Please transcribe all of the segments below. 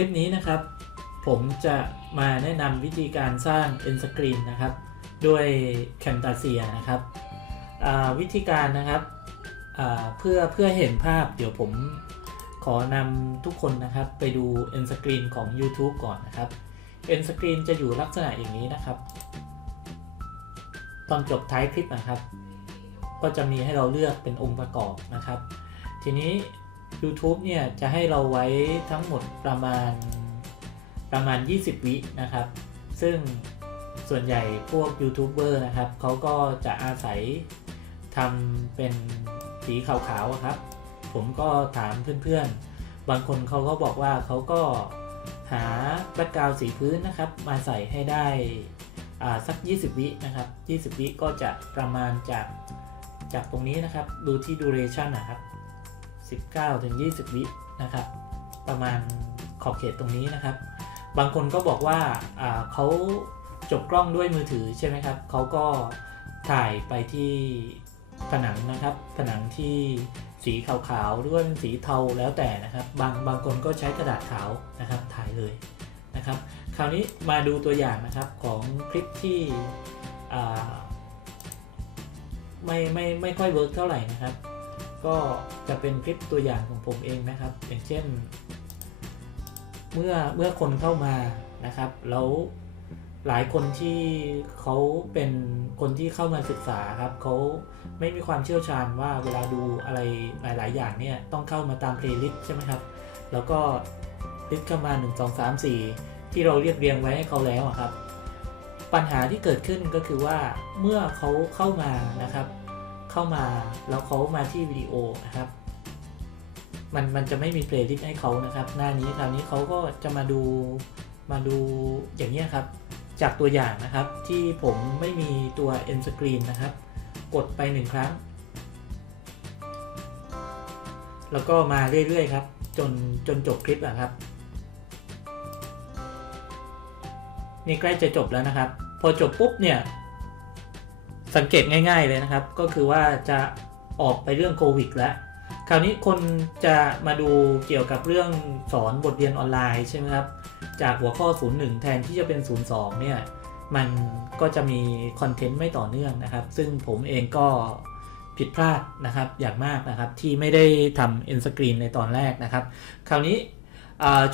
ลิปนี้นะครับ ผมจะมาแนะนำวิธีการสร้าง end screen นะครับ ด้วย Camtasia นะครับวิธีการนะครับเพื่อเพื่อเห็นภาพเดี๋ยวผมขอนำทุกคนนะครับไปดู end screen ของ YouTube ก่อนนะครับ end screen จะอยู่ลักษณะอย่างนี้นะครับ ตอนจบท้ายคลิปนะครับ ก็จะมีให้เราเลือกเป็นองค์ประกอบนะครับ ทีนี้ YouTube เนี่ยจะให้เราไว้ทั้งหมดประมาณประมาณ 20 วินะครับ ซึ่งส่วนใหญ่พวกยูทูบเบอร์นะครับเขาก็จะอาศัยทำเป็นสีขาวๆครับ ผมก็ถามเพื่อนๆ บางคนเขาก็บอกว่าเขาก็หาแบ็กกราวสีพื้นนะครับ มาใส่ให้ได้อ่าสัก 20 วินะครับ 20 วิก็จะประมาณจากจากตรงนี้นะครับ ดูที่ duration นะครับ 19ถึง20 วินะครับ ประมาณขอบเขตตรงนี้นะครับ บางคนก็บอกว่าเขาจบกล้องด้วยมือถือใช่ไหมครับเขาก็ถ่ายไปที่ผนังนะครับ ผนังที่สีขาวๆหรือว่าสีเทาแล้วแต่นะครับ บางบางคนก็ใช้กระดาษขาวนะครับถ่ายเลยนะครับ คราวนี้มาดูตัวอย่างนะครับของคลิปที่ไม่ไม่ไม่ค่อยเวิร์กเท่าไหร่นะครับ ก็จะเป็นคลิปตัวอย่างของผมเองนะครับ อย่างเช่น เมื่อเมื่อคนเข้ามานะครับ แล้วหลายคนที่เขาเป็นคนที่เข้ามาศึกษาครับเขาไม่มีความเชี่ยวชาญว่าเวลาดูอะไรหลาย ๆ อย่างเนี่ยต้องเข้ามาตามเพลย์ลิสต์ใช่ไหมครับ แล้วก็ลิสต์เข้ามา 1 2 3 4 ที่เราเรียบเรียงไว้ให้เขาแล้วครับ ปัญหาที่เกิดขึ้นก็คือว่าเมื่อเขาเข้ามานะครับ เข้ามาแล้วเขามาที่วิดีโอนะครับ มันมันจะไม่มีเพลย์ลิสต์ให้เขานะครับ หน้านี้คราวนี้เขาก็จะมาดูมาดูอย่างนี้ครับ จากตัวอย่างนะครับที่ผมไม่มีตัว end screen นะครับ กดไปหนึ่งครั้ง แล้วก็มาเรื่อยๆครับ จนจนจบคลิปอะครับนี่ใกล้จะจบแล้วนะครับ พอจบปุ๊บเนี่ย สังเกตง่าย ๆเลยนะครับ ก็คือว่าจะออกไปเรื่องโควิดแล้วคราวนี้คนจะมาดูเกี่ยวกับเรื่องสอนบทเรียนออนไลน์ใช่ไหมครับ จากหัวข้อ 01 แทนที่จะเป็น 02 เนี่ย มันก็จะมีคอนเทนต์ไม่ต่อเนื่องนะครับ ซึ่งผมเองก็ผิดพลาดนะครับอย่างมากนะครับที่ไม่ได้ทำ end screen ในตอนแรกนะครับ คราวนี้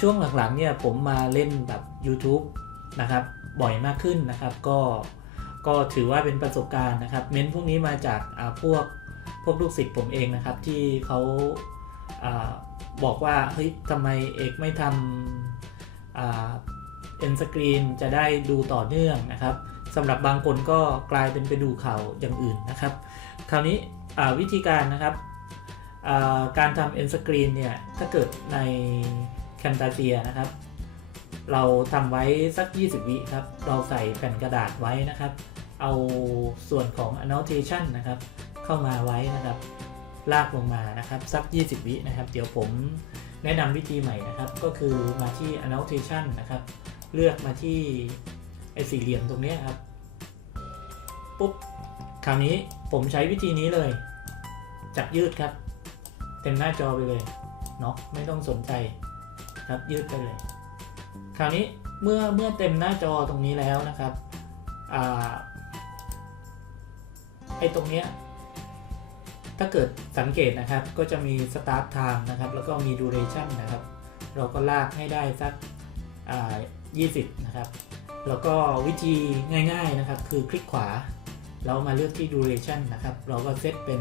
ช่วงหลังๆเนี่ยผมมาเล่นแบบ YouTube นะครับบ่อยมากขึ้นนะครับก็ ก็ถือว่าเป็นประสบการณ์นะครับ เม้นพวกนี้มาจากพวกพวกลูกศิษย์ผมเองนะครับ ที่เขาอบอกว่าเฮ้ยทำไมเอกไม่ทำเอ็นสกรีนจะได้ดูต่อเนื่องนะครับสำหรับบางคนก็กลายเป็นไปดูข่าวอย่างอื่นนะครับ คราวนี้วิธีการนะครับการทำเอ็นสกรีนเนี่ยถ้าเกิดใน Camtasia นะครับ เราทำไว้สัก 20 วิครับ เราใส่แผ่นกระดาษไว้นะครับ เอาส่วนของ annotation นะครับ เข้ามาไว้นะครับ ลากลงมานะครับ สัก 20 วินะครับ เดี๋ยวผมแนะนำวิธีใหม่นะครับ ก็คือมาที่ annotation นะครับ เลือกมาที่ไอ้สี่เหลี่ยมตรงนี้ครับ ปุ๊บ คราวนี้ผมใช้วิธีนี้เลย จับยืดครับ เต็มหน้าจอไปเลยเนาะไม่ต้องสนใจครับยืดไปเลย คราวนี้เมื่อเมื่อเต็มหน้าจอตรงนี้แล้วนะครับอ่า ไอ้ตรงเนี้ยถ้าเกิดสังเกตนะครับก็จะมี start time นะครับ แล้วก็มี duration นะครับ เราก็ลากให้ได้สักอ่า20 นะครับ แล้วก็วิธีง่ายๆนะครับ คือคลิกขวาแล้วมาเลือกที่ duration นะครับ เราก็เซตเป็น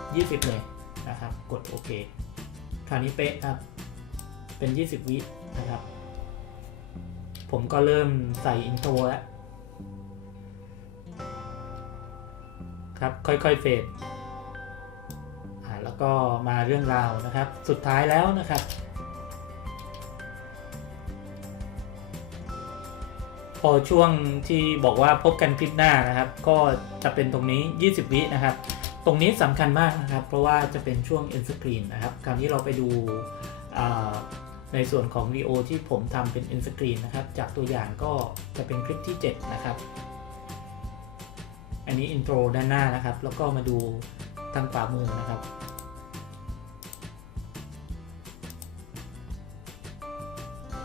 20 เลยนะครับ กดโอเคคราวนี้เป๊ะครับ เป็น 20 วินะครับ ผมก็เริ่มใส่อินโทรแล้ว ครับค่อยๆเฟดแล้วก็มาเรื่องราวนะครับ สุดท้ายแล้วนะครับ พอช่วงที่บอกว่าพบกันคลิปหน้านะครับ ก็จะเป็นตรงนี้ 20 วินะครับ ตรงนี้สำคัญมากนะครับ เพราะว่าจะเป็นช่วง end screen นะครับ คราวนี้เราไปดูในส่วนของวีโอที่ผมทำเป็น end screen นะครับ จากตัวอย่างก็จะเป็นคลิปที่ 7 นะครับ อันนี้ intro ด้านหน้านะครับ แล้วก็มาดูทางขวามือนะครับ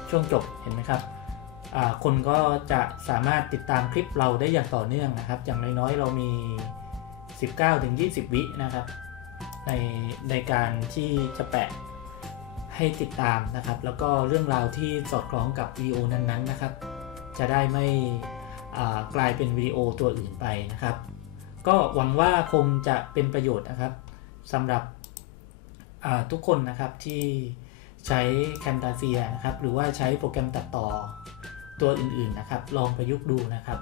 ช่วงจบเห็นไหมครับคนก็จะสามารถติดตามคลิปเราได้อย่างต่อเนื่องนะครับ อย่างน้อยๆ เรามี 19-20 วินะครับ ในในการที่จะแปะให้ติดตามนะครับ แล้วก็เรื่องราวที่สอดคล้องกับวีโอนั้นๆนะครับ จะได้ไม่ กลายเป็นวิดีโอตัวอื่นไปนะครับ ก็หวังว่าคงจะเป็นประโยชน์นะครับสำหรับทุกคนนะครับที่ใช้ Camtasia นะครับหรือว่าใช้โปรแกรมตัดต่อตัวอื่นๆนะครับ ลองประยุกต์ดูนะครับ